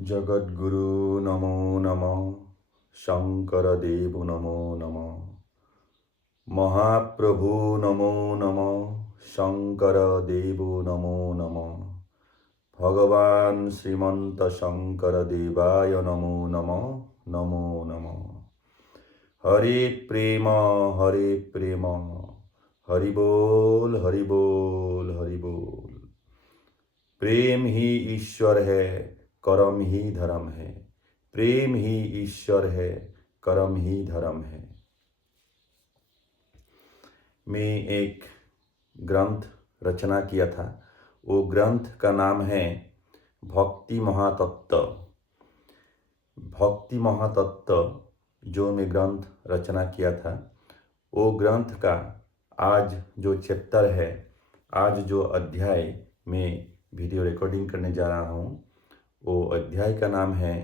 जगद्गुरु नमो नमः। शंकरदेव नमो नमः। महाप्रभु नमो नमः। शंकरदेव नमो नमः। भगवान श्रीमंत शंकरदेवाय नमो नमः। नमो नमः। हरे प्रेम हरे प्रेम। हरि बोल हरि बोल हरि बोल। प्रेम ही ईश्वर है, कर्म ही धर्म है। प्रेम ही ईश्वर है, कर्म ही धर्म है। मैं एक ग्रंथ रचना किया था। वो ग्रंथ का नाम है भक्ति महातत्व। भक्ति महातत्व जो मैं ग्रंथ रचना किया था, वो ग्रंथ का आज जो चैप्टर है, आज जो अध्याय में वीडियो रिकॉर्डिंग करने जा रहा हूँ, वो अध्याय का नाम है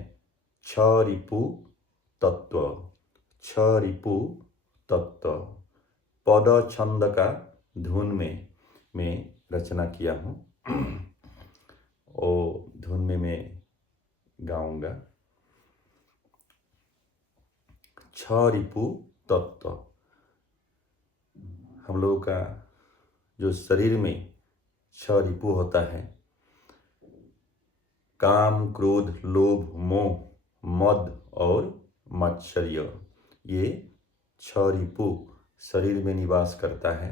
छ रिपु तत्व। छ रिपु तत्व पद छंद का धुन में मैं रचना किया हूँ। वो धुन में मैं गाऊंगा। छ रिपु तत्व। हम लोगों का जो शरीर में छ रिपु होता है, काम क्रोध लोभ मोह मद और मात्सर्य, ये छ रिपु शरीर में निवास करता है।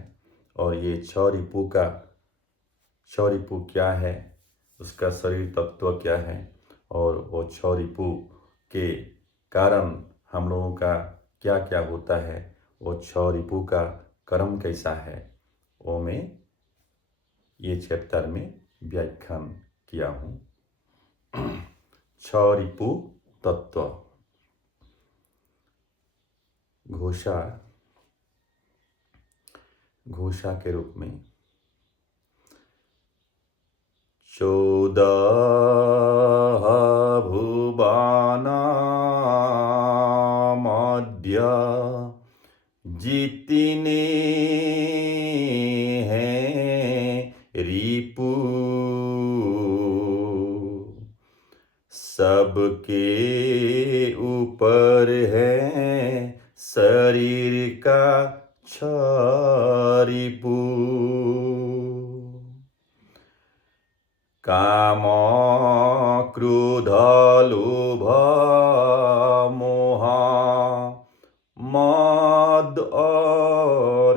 और ये छ रिपु क्या है, उसका शरीर तत्व क्या है, और वो छ रिपु के कारण हम लोगों का क्या क्या होता है, वो छ रिपु का कर्म कैसा है, वो मैं ये चैप्टर में व्याख्यान किया हूँ। छ रिपु तत्व। घोषा के रूप में 14 भुवन मध्य जितने हैं रिपु, सबके ऊपर है शरीर का छ रिपु। काम क्रोध लोभ मोह मद और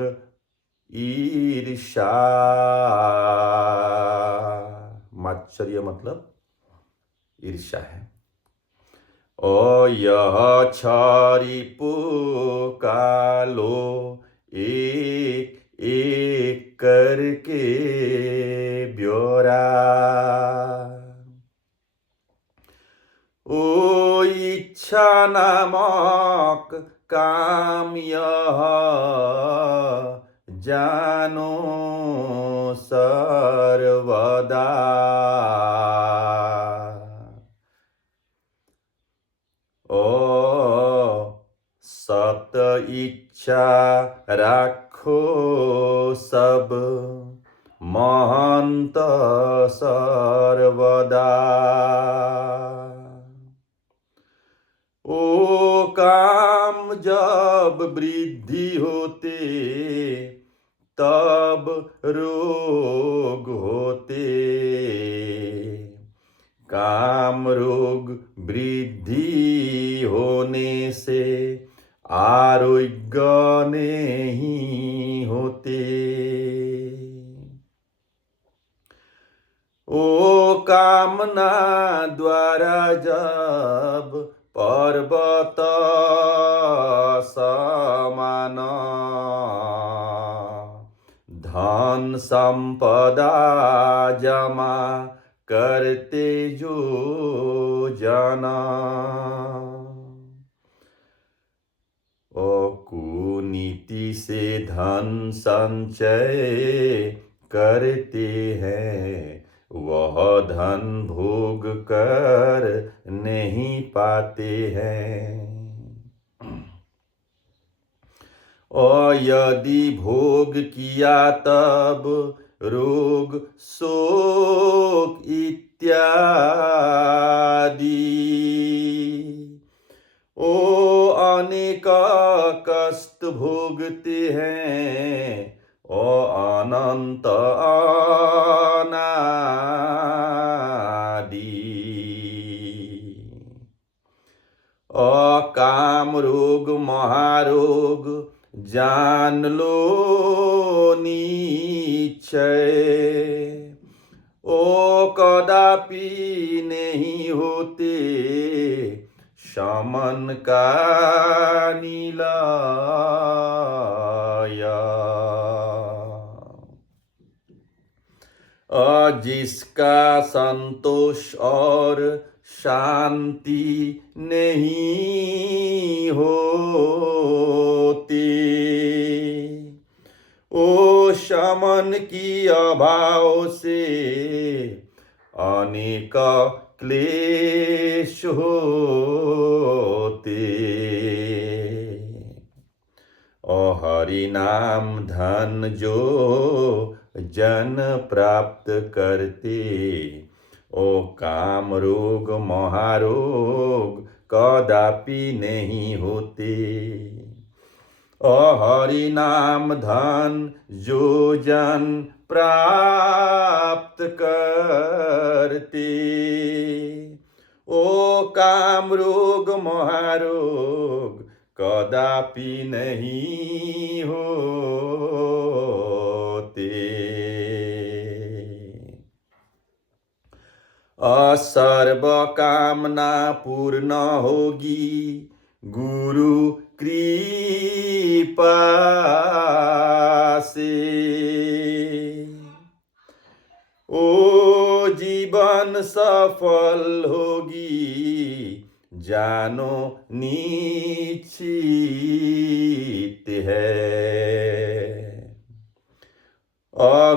ईर्ष्या। मात्सर्य मतलब ईर्ष्या है। और यह छ रिपु का लो एक एक करके ब्योरा। ओ इच्छा नामक काम यह जानो सर्वदा। ओ सत इच्छा राखो सब महंत सर्वदा। ओ काम जब वृद्धि होते तब रोग होते। काम रोग वृद्धि होने से आरोग्य नहीं होते। ओ कामना द्वारा जब पर्वत समान धन संपदा जमा करते जो जना। ओ कुनीति से धन संचय करते हैं, वह धन भोग कर नहीं पाते हैं। और यदि भोग किया तब रोग शोक इत्यादि। ओ अनेक कष्ट भोगते हैं, ओ अनंत अनादि। अकाम रोग महारोग जान लो निश्चय, ओ कदापि नहीं होते शमन का निलय। जिसका संतोष और शांति नहीं होती, ओ शमन की अभाव से अनेक क्लेश होते। ओ हरि नाम धन जो जन प्राप्त करते, ओ काम रोग महारोग कदापि नहीं होते। ओ हरि नाम धन जो जन प्राप्त करते, ओ काम रोग महारोग कदापि नहीं होते। सर्व कामना पूर्ण होगी गुरु कृपा से, ओ जीवन सफल होगी जानो निश्चित है।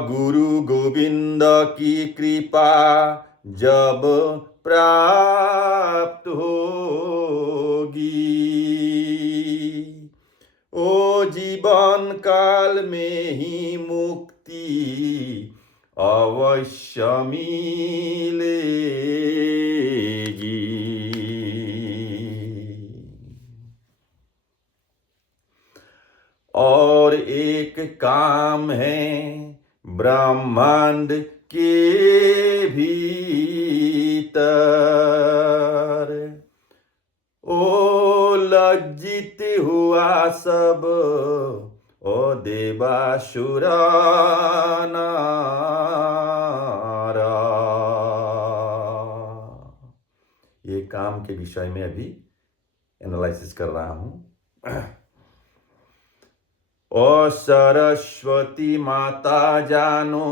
गुरु गोविंद की कृपा जब प्राप्त होगी, ओ जीवन काल में ही मुक्ति अवश्य मिलेगी। और एक काम है ब्रह्मांड के भीतर, ओ लज्जित हुआ सब ओ देवासुर नर। ये काम के विषय में अभी एनालिसिस कर रहा हूं। ओ सरस्वती माता जानो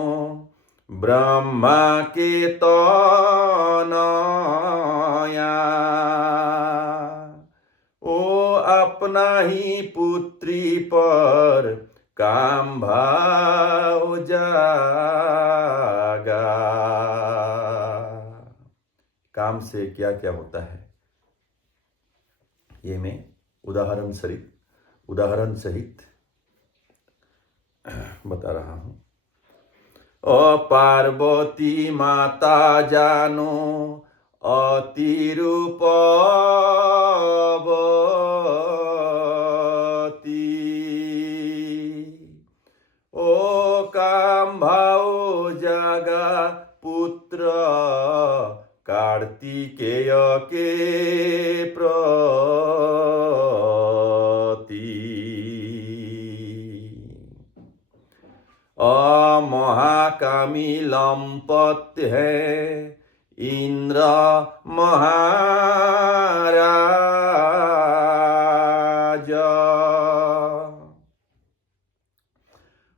ब्रह्मा के तनया, ओ अपना ही पुत्री पर काम भाव जागा। काम से क्या क्या होता है ये मैं उदाहरण सहित बता रहा हूं। ओ पार्वती माता जानो अति रूपवती, ओ काम भाव जागा पुत्र कार्तिकेय के प्रति। महाकामी लंपत है इंद्र महाराज,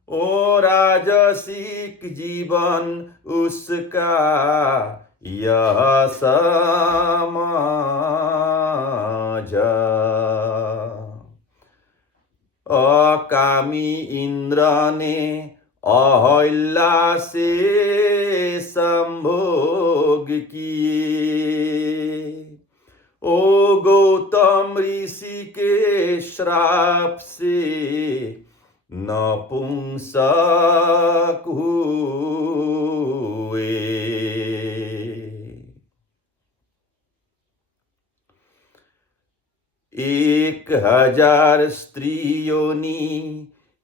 ओ राजसिक जीवन उसका यह समाज। अकामी इंद्र ने अहल्या से संभोग किए, ओ गौतम ऋषि के श्राप से नपुंसक हुए। 1000 स्त्रियों ने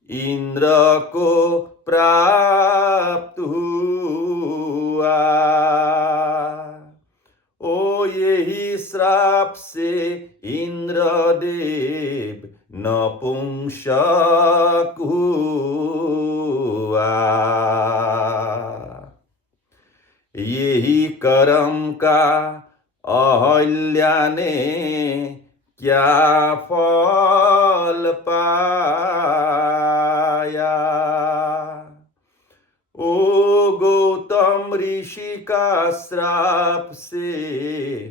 इंद्र को प्राप्त हुआ। ओ यही श्राप से इंद्रदेव नपुंसक हुआ। यही कर्म का अहल्या ने क्या फल पाया। ओ गौतम ऋषि का श्राप से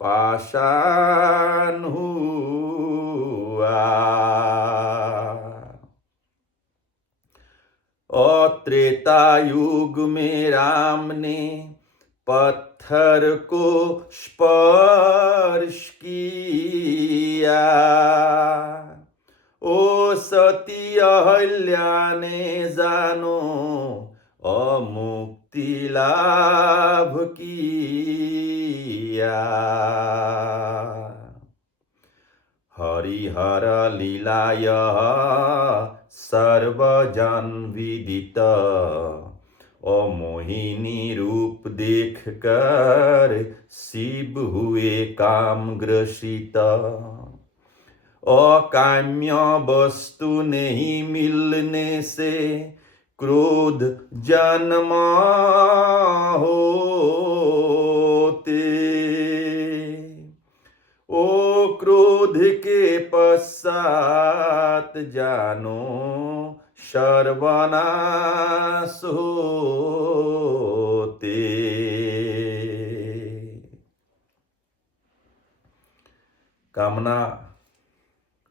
पाषाण हुआ। और त्रेता युग में राम ने पत्थर को स्पर्श किया। ओ सती अहल्या ने जानो अमुक्ति लाभ किया। हरिहर लीला यह सर्वजन विदित। ओ मोहिनी रूप देख कर शिव हुए काम ग्रसित। अकाम्य वस्तु नहीं मिलने से क्रोध जन्म होते। ओ क्रोध के पश्चात जानो सर्वनाश होते।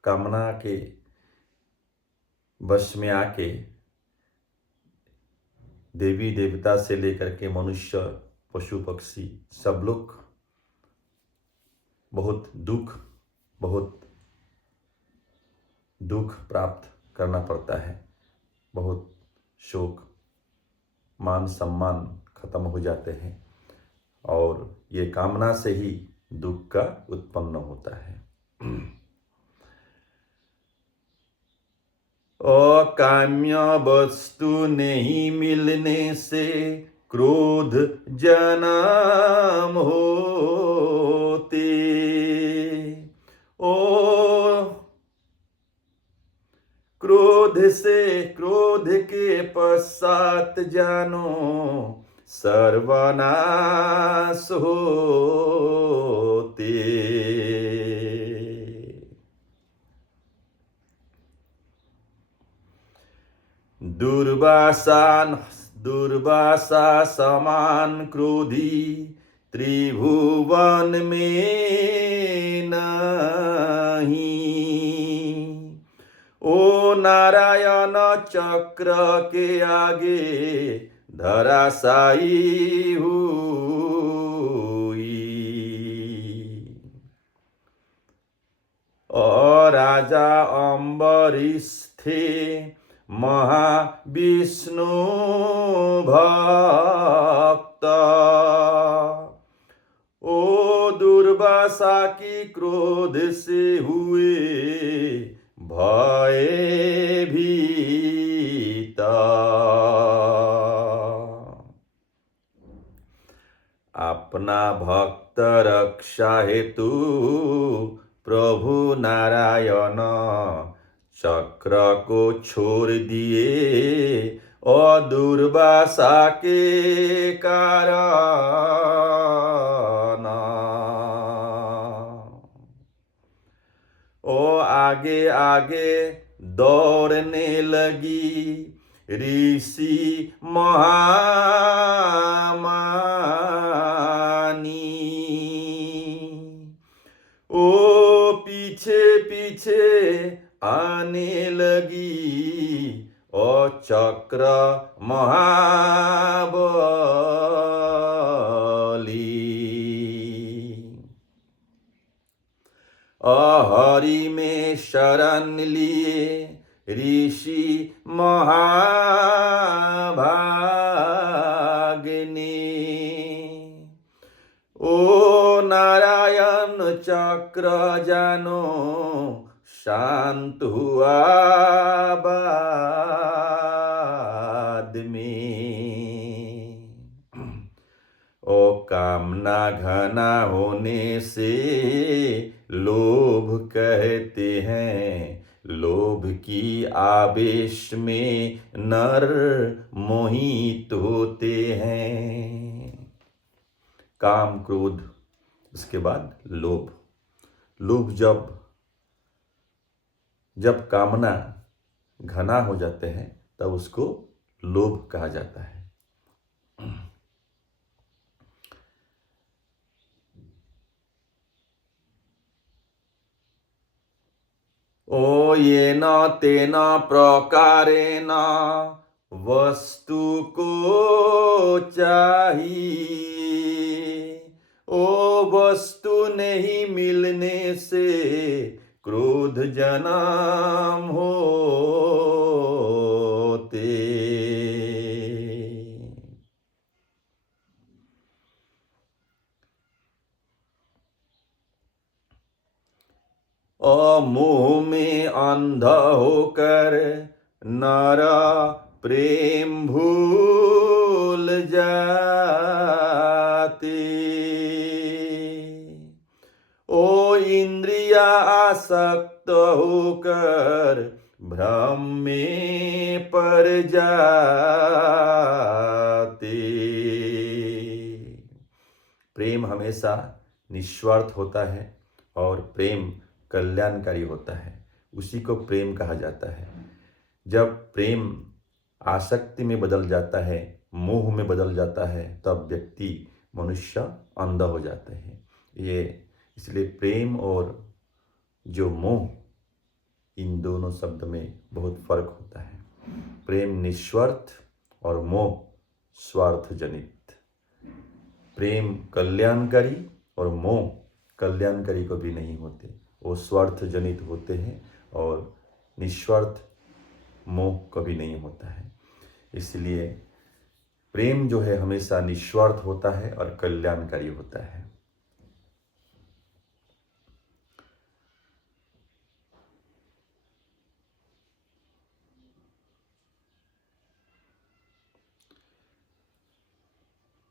कामना के वश में आके देवी देवता से लेकर के मनुष्य पशु पक्षी सब लोग बहुत दुख प्राप्त करना पड़ता है। बहुत शोक मान सम्मान खत्म हो जाते हैं और ये कामना से ही दुख का उत्पन्न होता है। अकाम्य वस्तु नहीं मिलने से क्रोध जन्म होते। ओ क्रोध के पश्चात जानो सर्वनाश होते। दुर्वासा समान क्रोधी त्रिभुवन में नहीं। ओ नारायण चक्र के आगे धराशायी हुई। और राजा अम्बरीश थे महाविष्णु भक्त। ओ दुर्वासा की क्रोध से हुए भयभीत। अपना भक्त रक्षा हेतु प्रभु नारायण चक्र को छोड़ दिए और दुर्वासा के कारण। ओ आगे आगे दौड़ने लगी ऋषि महामानी। ओ पीछे पीछे आने लगी और चक्र महाबली। हरि में शरण लिए ऋषि महाभागिनी। ओ नारायण चक्र जानो शांत हुआ बाद में। ओ कामना घना होने से लोभ कहते हैं, लोभ की आवेश में नर मोहित होते हैं। काम, क्रोध, इसके बाद लोभ। लोभ जब कामना घना हो जाते हैं तब उसको लोभ कहा जाता है। ओ येन तेन प्रकारेण वस्तु को चाहिए, ओ वस्तु नहीं मिलने से क्रोध जन्म होते। मोह में अंध होकर नर प्रेम भूल जाते। ओ इंद्रिया आसक्त होकर भ्रम में पड़ जाते। प्रेम हमेशा निस्वार्थ होता है और प्रेम कल्याणकारी होता है, उसी को प्रेम कहा जाता है। जब प्रेम आसक्ति में बदल जाता है, मोह में बदल जाता है, तब व्यक्ति मनुष्य अंधा हो जाते हैं। ये इसलिए प्रेम और जो मोह, इन दोनों शब्द में बहुत फर्क होता है। प्रेम निस्वार्थ और मोह स्वार्थ जनित। प्रेम कल्याणकारी और मोह कल्याणकारी कभी नहीं होते, वो स्वार्थ जनित होते हैं, और निस्वार्थ मोह कभी नहीं होता है। इसलिए प्रेम जो है हमेशा निस्वार्थ होता है और कल्याणकारी होता है।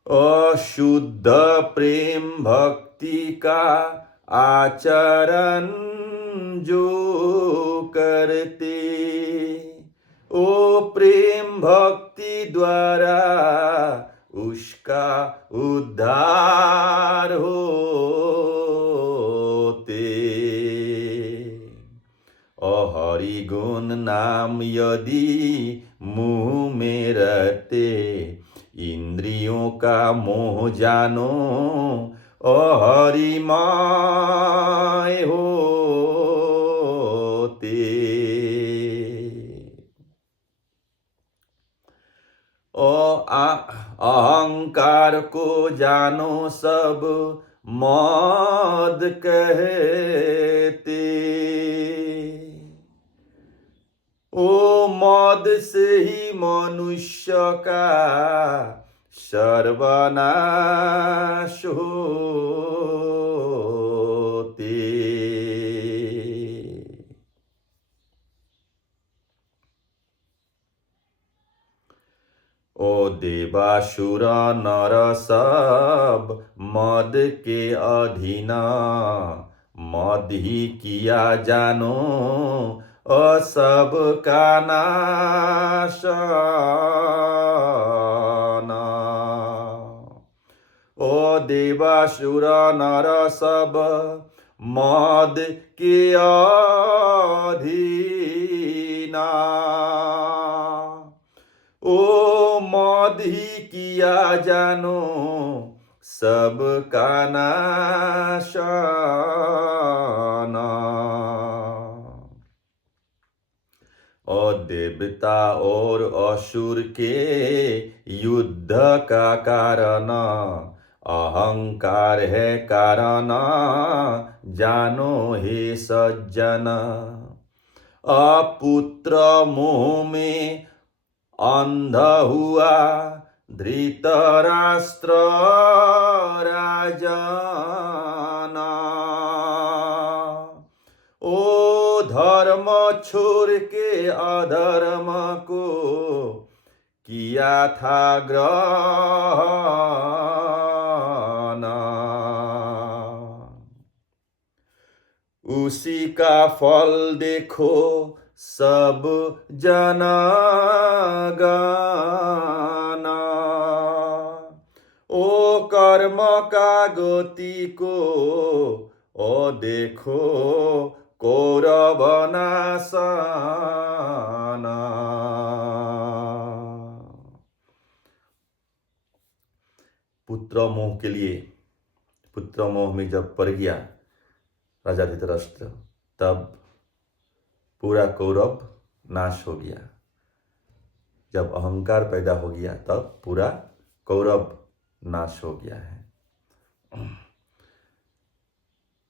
अशुद्ध प्रेम भक्ति का आचरण जो करते, ओ प्रेम भक्ति द्वारा उसका उद्धार होते। हरि गुण नाम यदि मुँह में रहते, इंद्रियों का मोह जानो हरिमय होते। अहंकार को जानो सब मद कहते, ओ मद से ही मनुष्य का सर्वनाश होते। ओ देवासुर नर सब मद के अधीन, मद ही किया जानो सब का नाश। ओ देवासुर नर सब मद के अधीन, ओ मद ही किया जानो सब का नाश। और देवता और असुर के युद्ध का कारण अहंकार है कारण, जानो हे सज्जन। अपुत्र मोह में अंधा हुआ धृतराष्ट्र राजाना। ओ धर्म छोड़ के अधर्म को किया था ग्रहण, उसी का फल देखो सब जना गाना। ओ कर्म का गति को ओ देखो कौरव नाशना। पुत्र मोह के लिए, पुत्र मोह में जब पड़ गया राजा धृतराष्ट्र, तब पूरा कौरव नाश हो गया। जब अहंकार पैदा हो गया तब पूरा कौरव नाश हो गया है।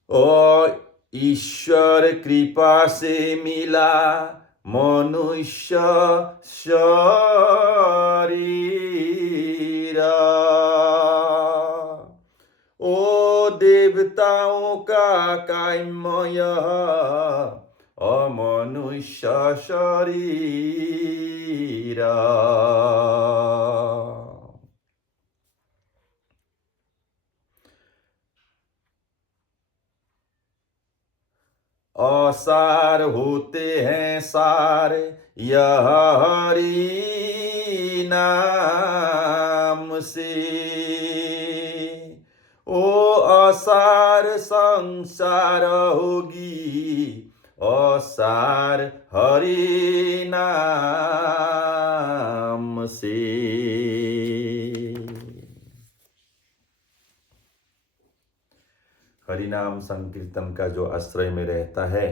ओ ईश्वर कृपा से मिला मनुष्य शरीर, ओ देवताओं का कायमय अमनुष्य शरीर। असार होते हैं सार यह हरि नाम से, ओ असार संसार होगी असार हरि नाम से। हरिनाम संकीर्तन का जो आश्रय में रहता है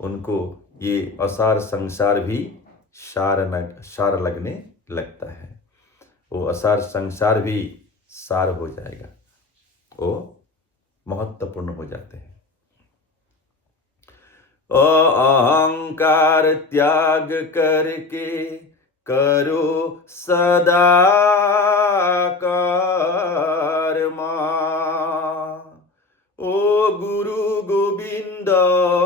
उनको ये असार संसार भी सार लगने लगता है। वो असार संसार भी सार हो जाएगा, वो महत्वपूर्ण हो जाते हैं। अहंकार त्याग करके करो सदा कर्मा, ओ गुरु गोविंद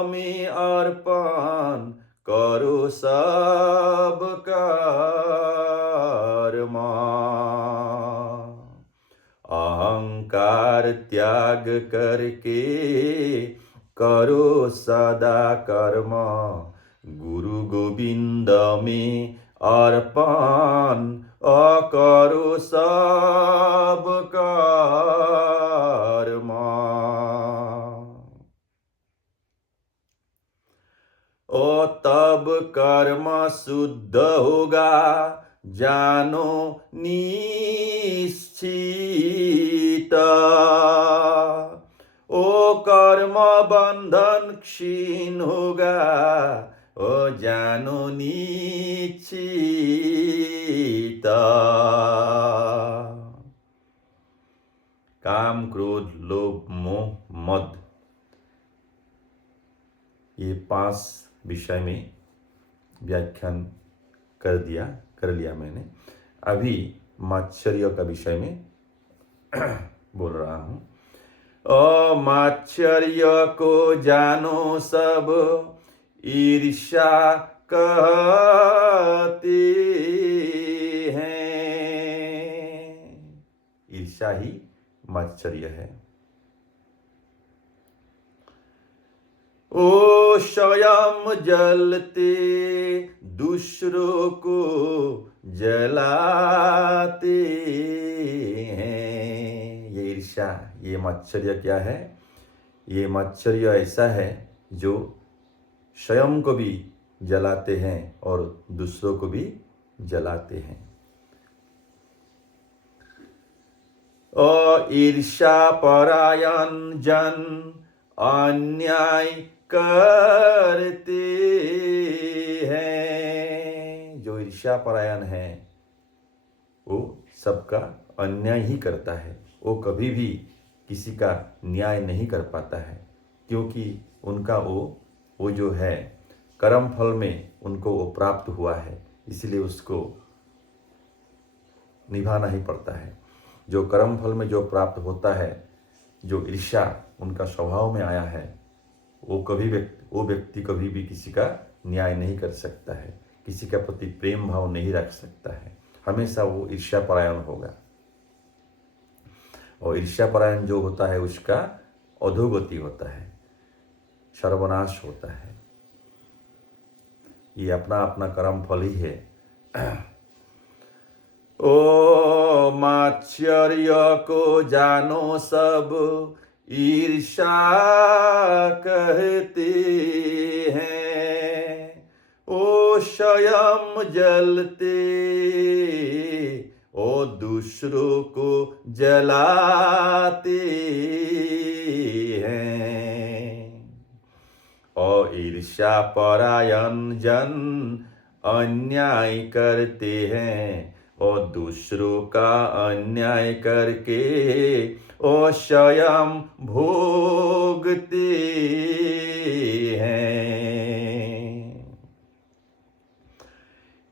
में अर्पण करो सब कर्मा। अहंकार त्याग करके करो सदा कर्म, गुरु गोविंद में अर्पण करो सब कर्मा। ओ तब कर्म शुद्ध होगा जानो निश्चित, ओ कर्म बंधन क्षीण होगा ओ जानो निश्चित। काम क्रोध लोभ मोह मद, ये 5 विषय में व्याख्यान कर लिया मैंने। अभी मात्सर्य का विषय में बोल रहा हूं। मात्सर्य को जानो सब ईर्ष्या कहते हैं, ईर्ष्या ही मात्सर्य है। ओ स्वयं जलते दूसरों को जलाते हैं, ये ईर्ष्या, ये मात्सर्य क्या है? ये मात्सर्य ऐसा है जो स्वयं को भी जलाते हैं और दूसरों को भी जलाते हैं। ईर्ष्या परायण जन अन्याय करते हैं, जो ईर्ष्या परायण है वो सबका अन्याय ही करता है, वो कभी भी किसी का न्याय नहीं कर पाता है, क्योंकि उनका वो जो है कर्म फल में उनको वो प्राप्त हुआ है, इसलिए उसको निभाना ही पड़ता है। जो कर्म फल में जो प्राप्त होता है, जो ईर्ष्या उनका स्वभाव में आया है, वो व्यक्ति कभी भी किसी का न्याय नहीं कर सकता है, किसी के प्रति प्रेम भाव नहीं रख सकता है, हमेशा वो ईर्ष्या परायण होगा। और ईर्ष्या परायण जो होता है उसका अधोगति होता है, सर्वनाश होता है। ये अपना अपना कर्म फल ही है। ओ मात्सर्य को जानो सब ईर्ष्या कहते हैं, ओ स्वयं जलते ओ दूसरों को जलाते हैं। और ईर्ष्या परायण जन अन्याय करते हैं, और दूसरों का अन्याय करके और स्वयं भोगते हैं।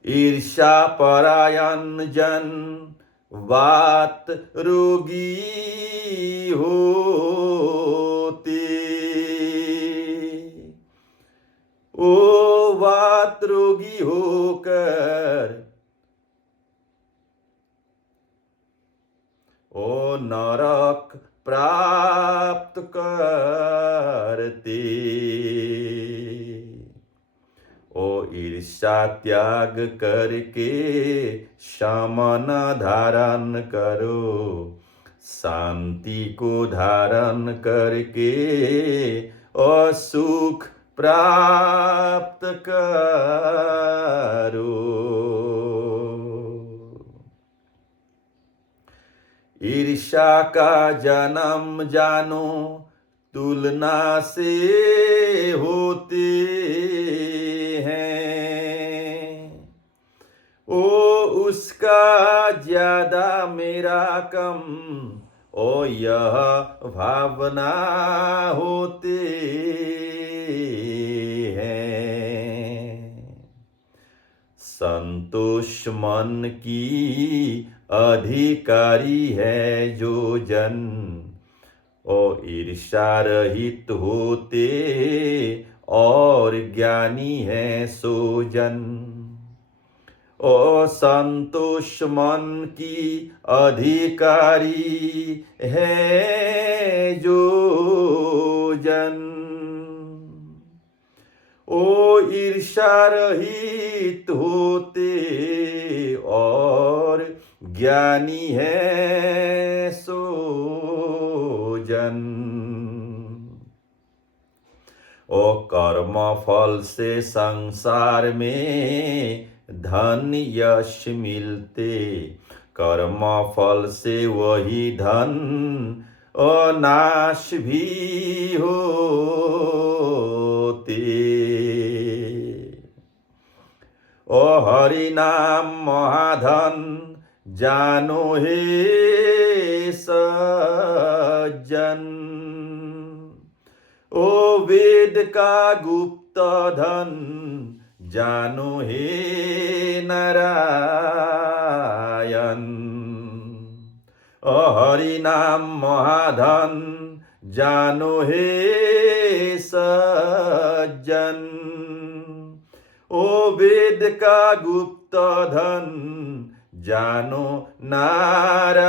ईर्ष्या परायण जन वात रोगी होते, ओ वात रोगी होकर ओ नरक प्राप्त करते। ओ ईर्ष्या त्याग करके शमन धारण करो, शांति को धारण करके और सुख प्राप्त करो। ईर्ष्या का जन्म जानो तुलना से होते हैं, ओ उसका ज्यादा मेरा कम, ओ यह भावना होते हैं। संतोष मन की अधिकारी है जो जन, और ईर्ष्या रहित होते और ज्ञानी है सो जन। ओ संतोष मन की अधिकारी है जो जन, ओ ईर्ष्या रहित होते और ज्ञानी है सो जन। ओ कर्म फल से संसार में धन यश मिलते, कर्म फल से वही धन और नाश भी होते। ओ हरि नाम महाधन जानो हे सज्जन, ओ वेद का गुप्त धन जानो हे नारायण। ओ हरि नाम महाधन जानो हे सज्जन, ओ वेद का गुप्त धन जानो नारायण।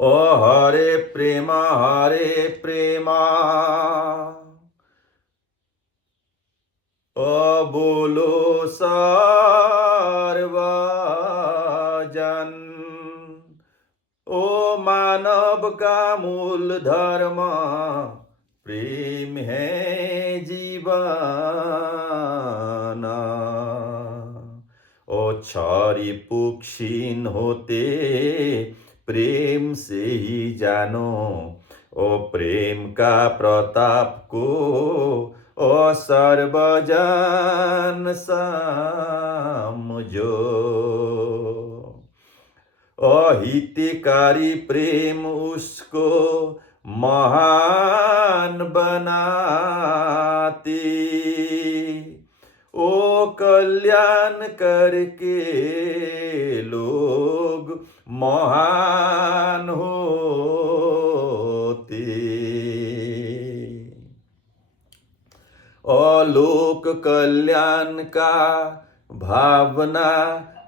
ओ हरे प्रेमा ओ बोलो सर्वजन, ओ मानव का मूल धर्म प्रेम है जीवन। ओ छारी पुक्षीन होते प्रेम से ही जानो। ओ प्रेम का प्रताप को ओ सर्वजन समझो। अहितकारी प्रेम उसको महान बनाती। ओ कल्याण करके लोग महान होते। लोक कल्याण का भावना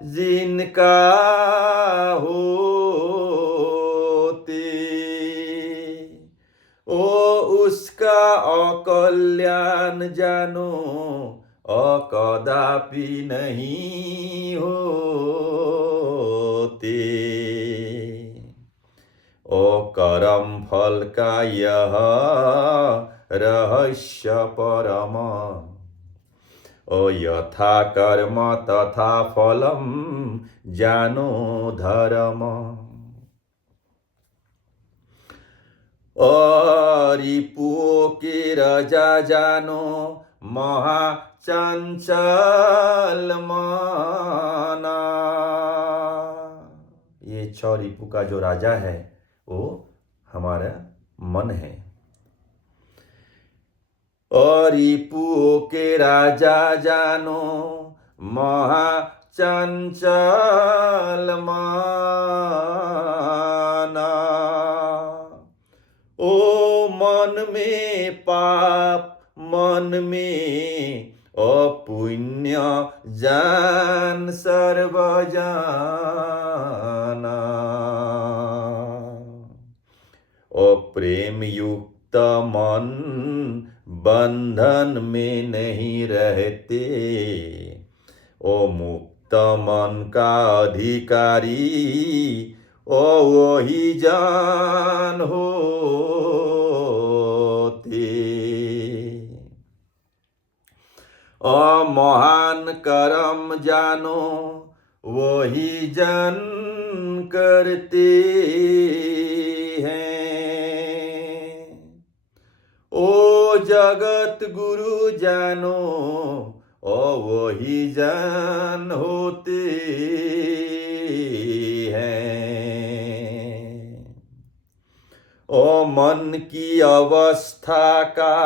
जिनका होते, ओ उसका अकल्याण जानो कदापि नहीं होते। ओ कर्म फल का यह रहस्य परम। ओ यथा कर्म तथा फलम जानो धर्म। रिपुओं के राजा जानो महाचंचल मना। ये 6 रिपु का जो राजा है वो हमारा मन है। रिपुओं के राजा जानो महाचंचल मना। ओ मन में पाप मन में अपुण्य जान सर्वजाना। ओ प्रेम युक्त मन बंधन में नहीं रहते। ओ मुक्त मन का अधिकारी ओ वही जान होते। महान कर्म जानो वही जन करते हैं। ओ जगत गुरु जानो वही जन होते हैं। मन की अवस्था का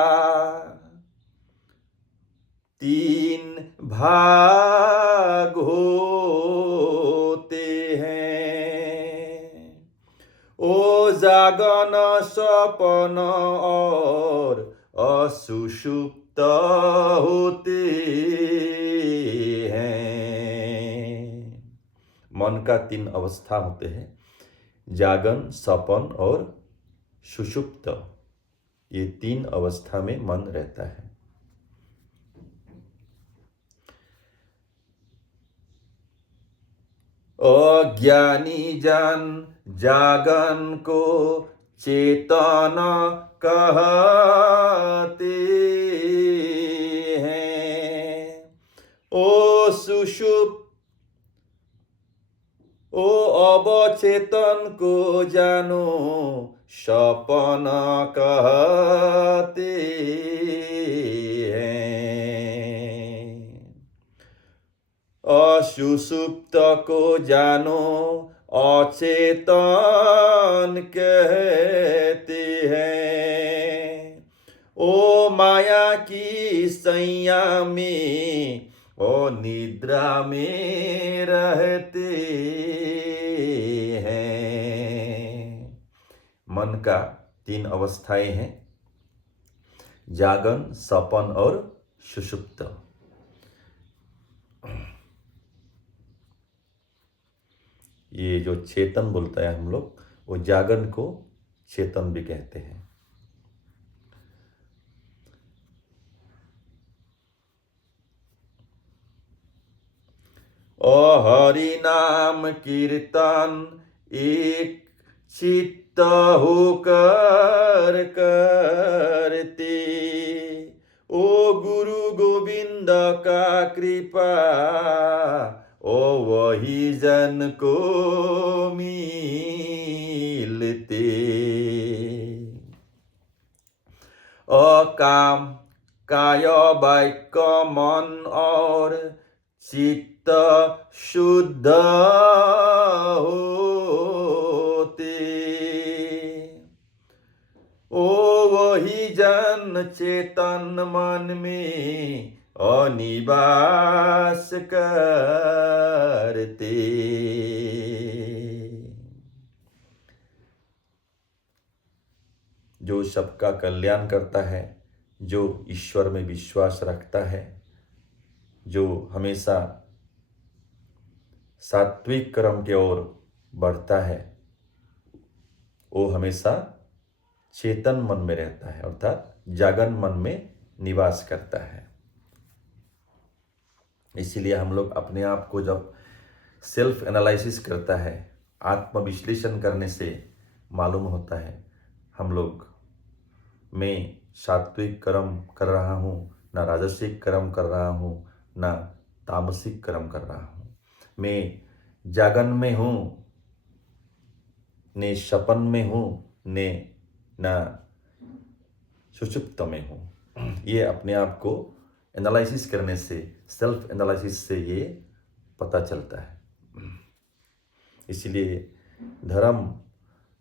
3 भाग होते हैं। जागन सपन और असुषुप्त होते हैं। मन का 3 अवस्था होते हैं, जागन, सपन और सुषुप्त। ये 3 अवस्था में मन रहता है। अज्ञानी जन जागन को चेतन कहते हैं। सुषुप्त अवचेतन को जानो सपन कहते हैं। सुषुप्त को जानो अचेतन कहते हैं। माया की सैया में निद्रा में रहते हैं। मन का 3 अवस्थाएं हैं, जागन, सपन और सुषुप्त। ये जो चेतन बोलता है हम लोग, वो जागन को चेतन भी कहते हैं। हरि नाम कीर्तन एक चित्त होकर करते। गुरु गोविंद का कृपा ओ वही जन को मिलते। अकाम काय वाक्य मन और चित्त शुद्ध होते। ओ वही जन चेतन मन में अनिवास करते। जो सबका कल्याण करता है, जो ईश्वर में विश्वास रखता है, जो हमेशा सात्विक कर्म की ओर बढ़ता है, वो हमेशा चेतन मन में रहता है, अर्थात जागरण मन में निवास करता है। इसीलिए हम लोग अपने आप को जब सेल्फ एनालिसिस करता है, आत्मविश्लेषण करने से मालूम होता है हम लोग मैं सात्विक कर्म कर रहा हूँ, ना राजसिक कर्म कर रहा हूँ, ना तामसिक कर्म कर रहा हूँ। मैं जागरण में हूँ, ने सपन में हूँ, ने ना सुषुप्त में हूँ। ये अपने आप को एनालिसिस करने से, सेल्फ एनालिसिस से ये पता चलता है। इसलिए धर्म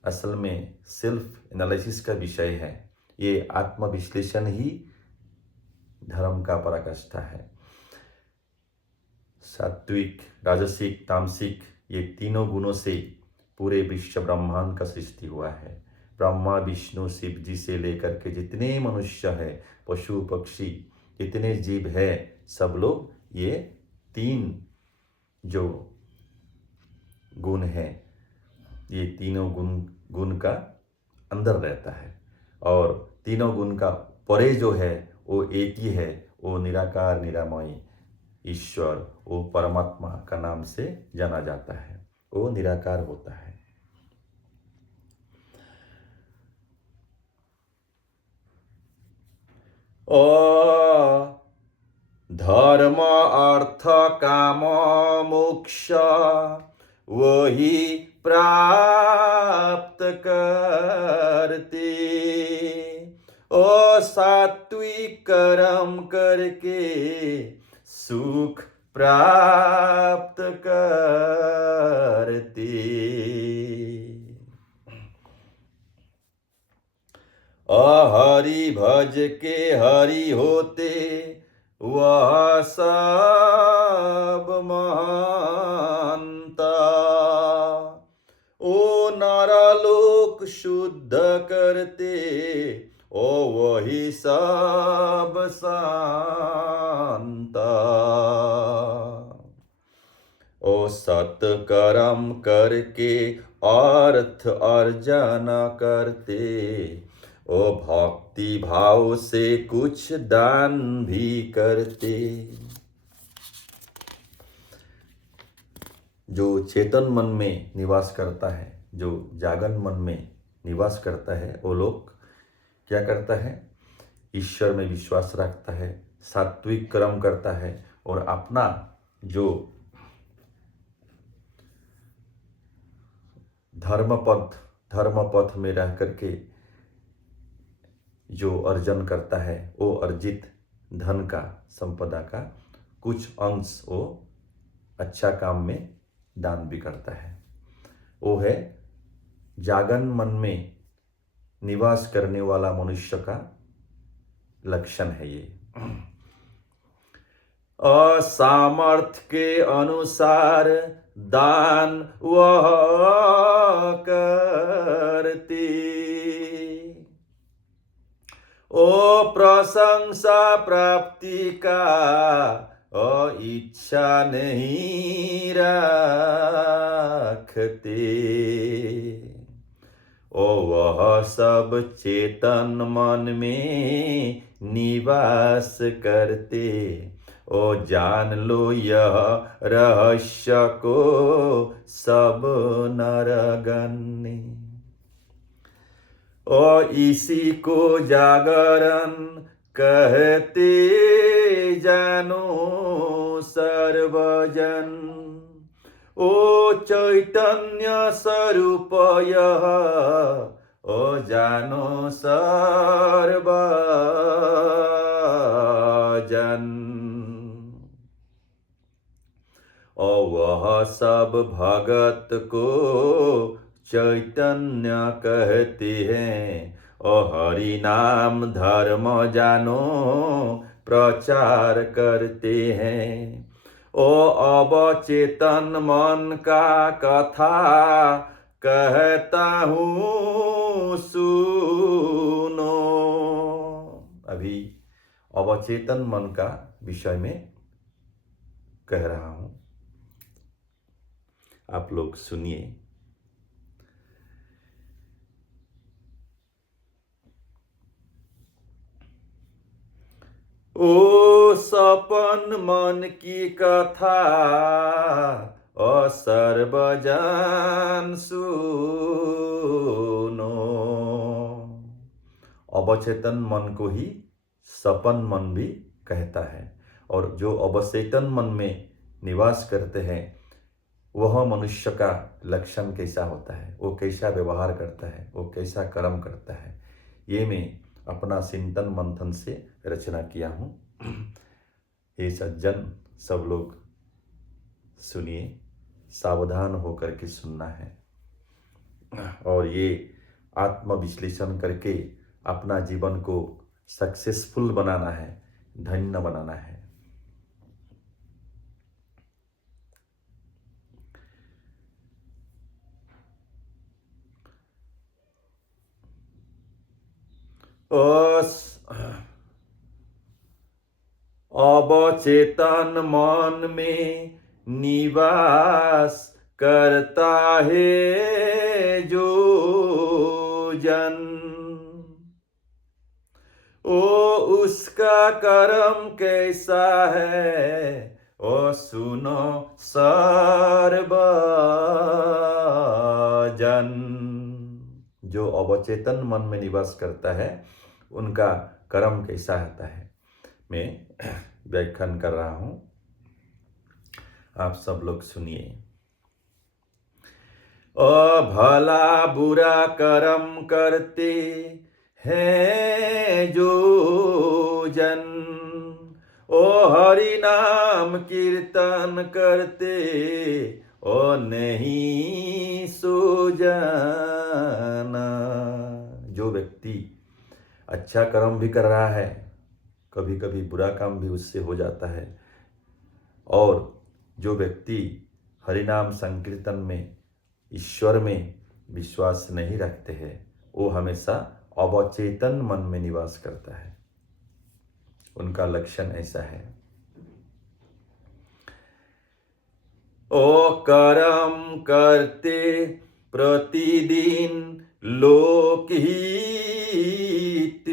असल में सेल्फ एनालिसिस का विषय है। ये आत्मविश्लेषण ही धर्म का पराकाष्ठा है। सात्विक, राजसिक, तामसिक ये तीनों गुणों से पूरे विश्व ब्रह्मांड का सृष्टि हुआ है। ब्रह्मा, विष्णु, शिव जी से लेकर के जितने मनुष्य है, पशु पक्षी, जितने जीव है, सब लोग ये तीन जो गुण है, ये तीनों गुण का अंदर रहता है। और तीनों गुण का परे जो है वो एक ही है, वो निराकार निरामय ईश्वर, वो परमात्मा का नाम से जाना जाता है। वो निराकार होता है। ओ धर्म अर्थ काम मोक्ष वही प्राप्त करते। ओ सात्विक कर्म करके सुख प्राप्त करते। हरि भज के हरि होते, वह सब महानता। ओ नरलोक शुद्ध करते, ओ वही सब शांता। ओ सत्कर्म करके अर्थ अर्जन करते, ओ भक्ति भाव से कुछ दान भी करते। जो चेतन मन में निवास करता है, जो जागरण मन में निवास करता है, वो लोग क्या करता है? ईश्वर में विश्वास रखता है, सात्विक कर्म करता है और अपना जो धर्म पथ में रह करके जो अर्जन करता है, वो अर्जित धन का, संपदा का कुछ अंश वो अच्छा काम में दान भी करता है। वो है जागरण मन में निवास करने वाला मनुष्य का लक्षण है ये। असामर्थ्य के अनुसार दान वह करती, ओ प्रशंसा प्राप्ति का इच्छा नहीं रखते। ओ वह सब चेतन मन में निवास करते। ओ जान लो यह रहस्य को सब नरगण ने। ओ इसी को जागरण कहते जानो सर्वजन। ओ चैतन्य स्वरूप यह ओ जानो सर्वजन। और वह सब भगत को चैतन्य कहते हैं। और हरि नाम धर्म जानो प्रचार करते हैं। ओ अवचेतन मन का कथा कहता हूँ सुनो। अभी अवचेतन मन का विषय में कह रहा हूँ, आप लोग सुनिए। ओ सपन मन की कथा सर्वजन सुनो। अवचेतन मन को ही सपन मन भी कहता है। और जो अवचेतन मन में निवास करते हैं वह मनुष्य का लक्षण कैसा होता है, वो कैसा व्यवहार करता है, वो कैसा कर्म करता है, ये मैं अपना चिंतन मंथन से रचना किया हूँ। ये सज्जन सब लोग सुनिए, सावधान होकर के सुनना है और ये आत्मविश्लेषण करके अपना जीवन को सक्सेसफुल बनाना है, धन्य बनाना है। अवचेतन मन में निवास करता है जो जन, ओ उसका कर्म कैसा है ओ सुनो सर्वजन। जो अवचेतन मन में निवास करता है उनका कर्म कैसा होता है, मैं व्याख्यान कर रहा हूं, आप सब लोग सुनिए। भला बुरा कर्म करते हैं जो जन, ओ हरि नाम कीर्तन करते ओ नहीं सुजाना। जो व्यक्ति अच्छा कर्म भी कर रहा है, कभी कभी बुरा काम भी उससे हो जाता है, और जो व्यक्ति हरिनाम संकीर्तन में ईश्वर में विश्वास नहीं रखते हैं वो हमेशा अवचेतन मन में निवास करता है। उनका लक्षण ऐसा है। ओ कर्म करते प्रतिदिन लोकहित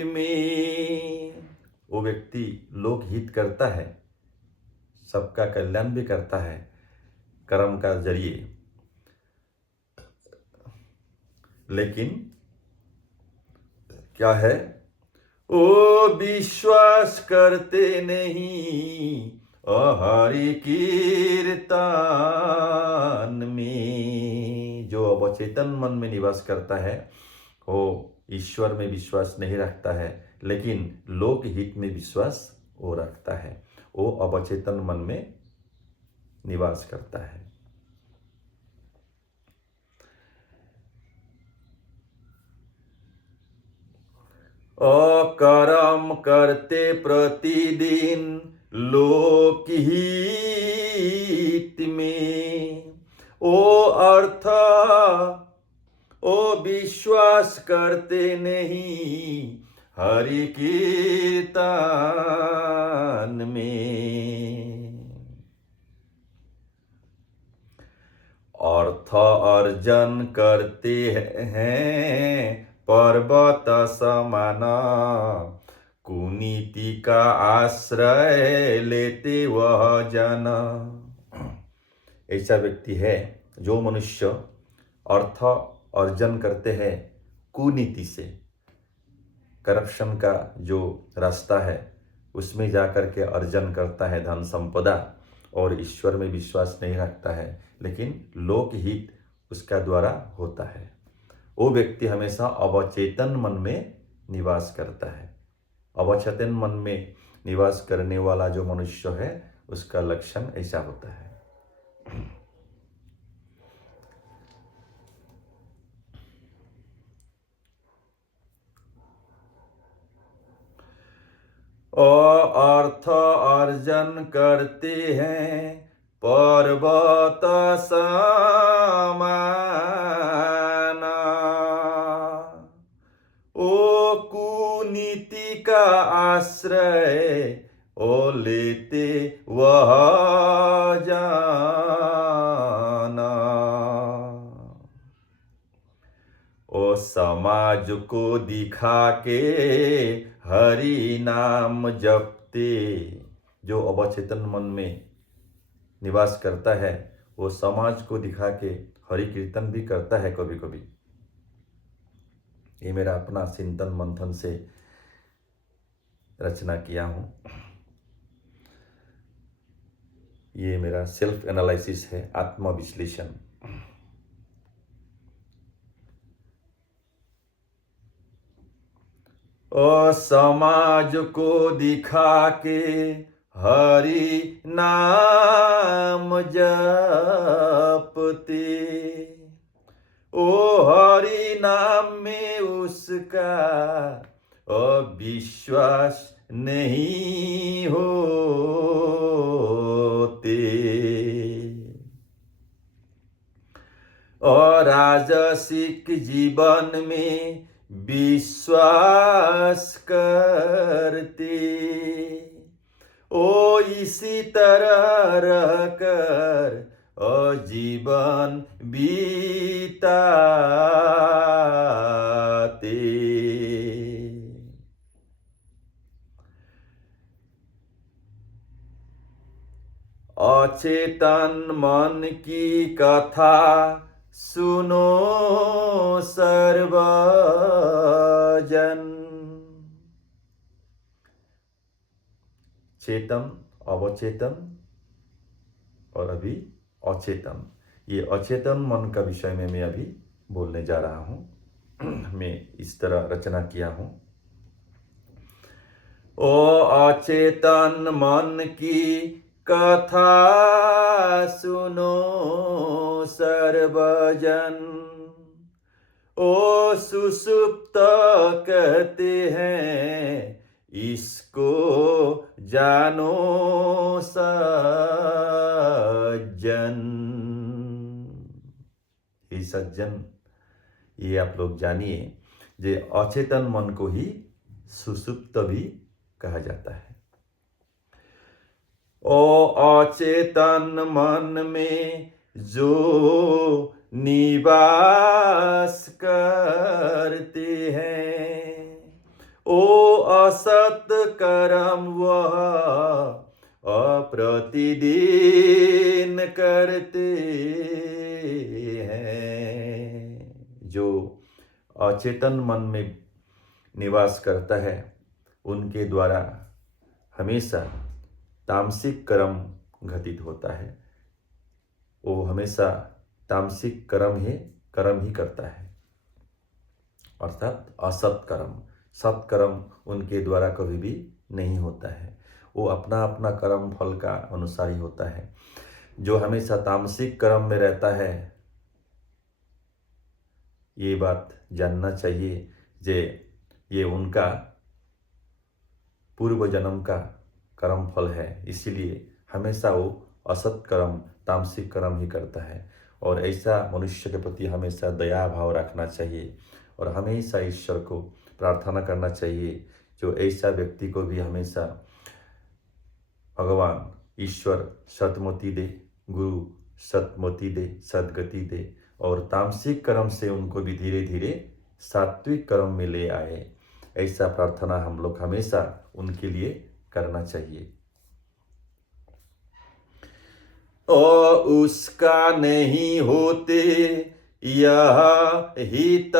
में, वो व्यक्ति लोकहित करता है, सबका कल्याण भी करता है कर्म का जरिए, लेकिन क्या है, ओ विश्वास करते नहीं हरि कीर्तन में। जो अवचेतन मन में निवास करता है वो ईश्वर में विश्वास नहीं रखता है, लेकिन लोकहित में विश्वास वो रखता है, वो अवचेतन मन में निवास करता है। कर्म करते प्रतिदिन लोकहित में, ओ अर्थ ओ विश्वास करते नहीं हरि कीर्तन में। अर्थ अर्जन करते हैं पर्वत समान, कुनीति का आश्रय लेते वह जन। ऐसा व्यक्ति है जो मनुष्य अर्थ अर्जन करते हैं कुनीति से, करप्शन का जो रास्ता है उसमें जाकर के अर्जन करता है धन संपदा, और ईश्वर में विश्वास नहीं रखता है, लेकिन लोकहित उसका द्वारा होता है, वो व्यक्ति हमेशा अवचेतन मन में निवास करता है। अवचेतन मन में निवास करने वाला जो मनुष्य है उसका लक्षण ऐसा होता है। और अर्थ अर्जन करते हैं पर्वत समाना, ओ कुनीति का आश्रय ओ लेते वह जाना, ओ समाज को दिखा के हरि नाम जपते। जो अवचेतन मन में निवास करता है वो समाज को दिखा के हरि कीर्तन भी करता है कभी कभी। ये मेरा अपना चिंतन मंथन से रचना किया हूँ। ये मेरा सेल्फ एनालिसिस है, आत्मविश्लेषण। और समाज को दिखा के हरि नाम जपते, ओ हरि नाम में उसका अविश्वास नहीं होते, और राजसिक जीवन में विश्वास करते, ओ इसी तरह रहकर जीवन बीताते। अचेतन मन की कथा सुनो सर्वजन। चेतन, अवचेतन और अभी अचेतन, ये अचेतन मन का विषय में मैं अभी बोलने जा रहा हूँ। मैं इस तरह रचना किया हूँ। ओ अचेतन मन की कथा सुनो सर्वजन, ओ सुसुप्त कहते हैं इसको जानो सज्जन। ये सज्जन, ये आप लोग जानिए, जे अचेतन मन को ही सुसुप्त भी कहा जाता है। ओ अचेतन मन में जो निवास करते हैं, ओ असत कर्म वह प्रतिदिन करते हैं। जो अचेतन मन में निवास करता है उनके द्वारा हमेशा तामसिक कर्म घटित होता है। वो हमेशा तामसिक कर्म ही करता है, अर्थात असत कर्म। सत्कर्म उनके द्वारा कभी भी नहीं होता है, वो अपना अपना कर्म फल का अनुसार ही होता है। जो हमेशा तामसिक कर्म में रहता है, ये बात जानना चाहिए जे ये उनका पूर्व जन्म का कर्म फल है, इसीलिए हमेशा वो असत कर्म, तामसिक कर्म ही करता है। और ऐसा मनुष्य के प्रति हमेशा दया भाव रखना चाहिए और हमेशा ईश्वर को प्रार्थना करना चाहिए जो ऐसा व्यक्ति को भी हमेशा भगवान ईश्वर सतमति दे, गुरु सतमति दे, सदगति दे, और तामसिक कर्म से उनको भी धीरे धीरे सात्विक कर्म में ले आए। ऐसा प्रार्थना हम लोग हमेशा उनके लिए करना चाहिए। और उसका नहीं होते यह हिताहित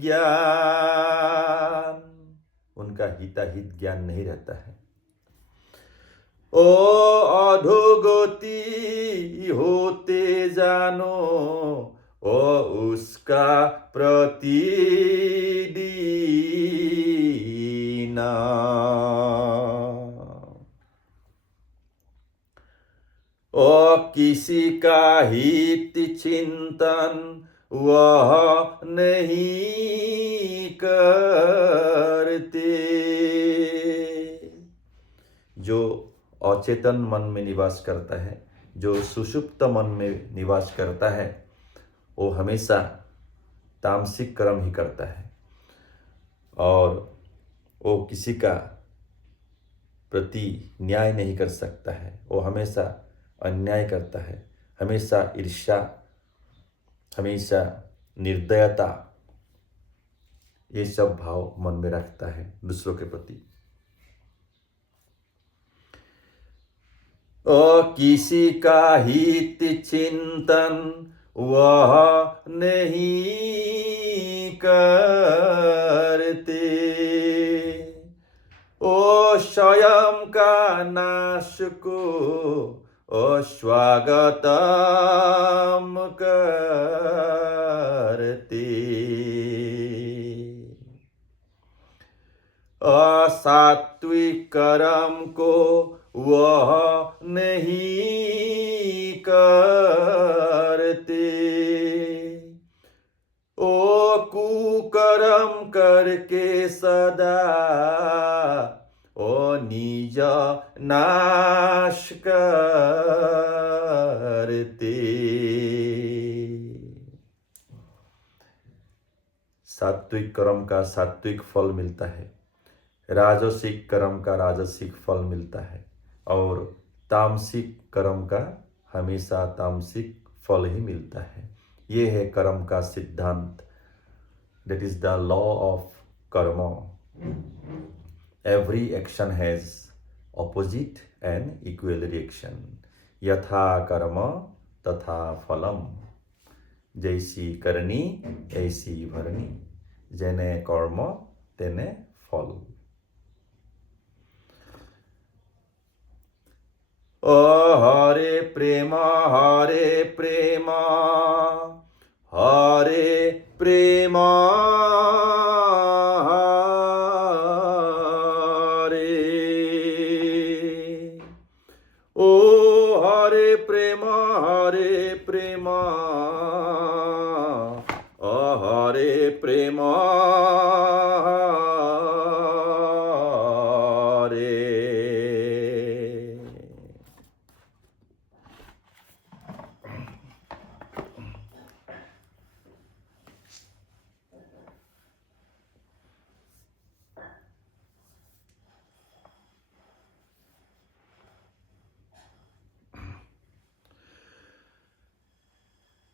ज्ञान, उनका हिताहित ज्ञान नहीं रहता है। ओ अधोगति होते जानो, ओ उसका प्रतिदिन। ओ किसी का हित चिंतन वह नहीं करते। जो अचेतन मन में निवास करता है, जो सुषुप्त मन में निवास करता है, वो हमेशा तामसिक कर्म ही करता है और वो किसी का प्रति न्याय नहीं कर सकता है। वो हमेशा अन्याय करता है, हमेशा ईर्ष्या, हमेशा निर्दयता, ये सब भाव मन में रखता है दूसरों के प्रति। और किसी का हित चिंतन वह नहीं करते। ओ स्वयं का नाश को स्वागतम करते। असात्विक कर्म को वह नहीं करते। ओ कुकर्म करके सदा ओ निज नाश करते। सात्विक कर्म का सात्विक फल मिलता है, राजसिक कर्म का राजसिक फल मिलता है और तामसिक कर्म का हमेशा तामसिक फल ही मिलता है। ये है कर्म का सिद्धांत। That is the law of karma. Every action has opposite and equal reaction. यथा कर्म तथा फलम। जैसी करनी ऐसी भरनी। जेने कर्म तेने फल। ओ हरे प्रेम हरे प्रेम हरे प्रेम हरे। ओ हरे प्रेम हरे प्रेम हरे प्रेम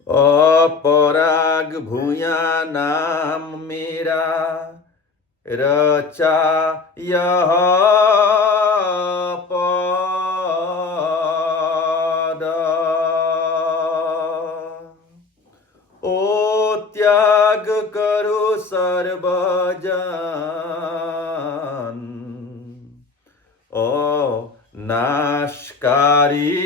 अपराग भूया नाम मेरा रचा यह पद। ओ त्याग करो सर्वजन ओ नाशकारी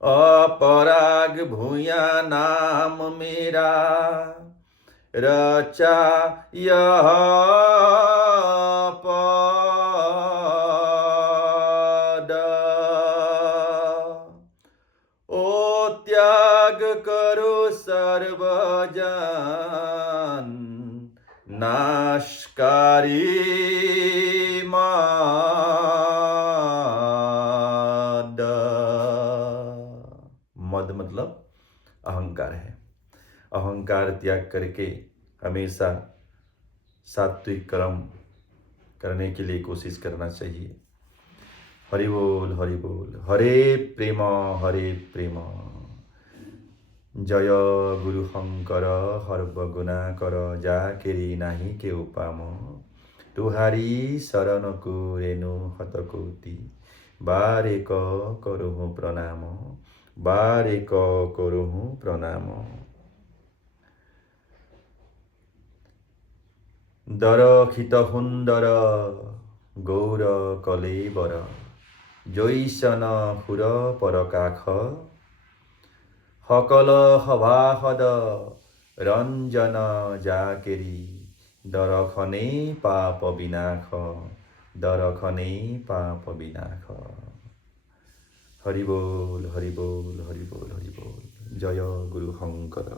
अपराग भूया नाम मेरा रचा यह पद। ओ त्याग करो सर्वजन नाशकारी मद मतलब अहंकार है। अहंकार त्याग करके हमेशा सात्विक कर्म करने के लिए कोशिश करना चाहिए। हरि बोल हरि बोल। हरे प्रेम हरे प्रेम। जय गुरु शंकर सर्वगुणा कर जा केरी नाही के उपाम। तुहारी शरण को रेणु हतकोटि बारे करुहु प्रणाम बारे करुहु प्रणाम। দৰখিত সুন্দৰ গৌৰ কলেবৰ জৈচন সুৰ পৰকাশ সকল সভাসদ ৰঞ্জন জাকেৰি দৰখনে পাপ বিনাশ দৰখনে পাপ বিনাশ। হৰি বল হৰি বল হৰি বল হৰি বল। জয় গুৰু শংকৰ।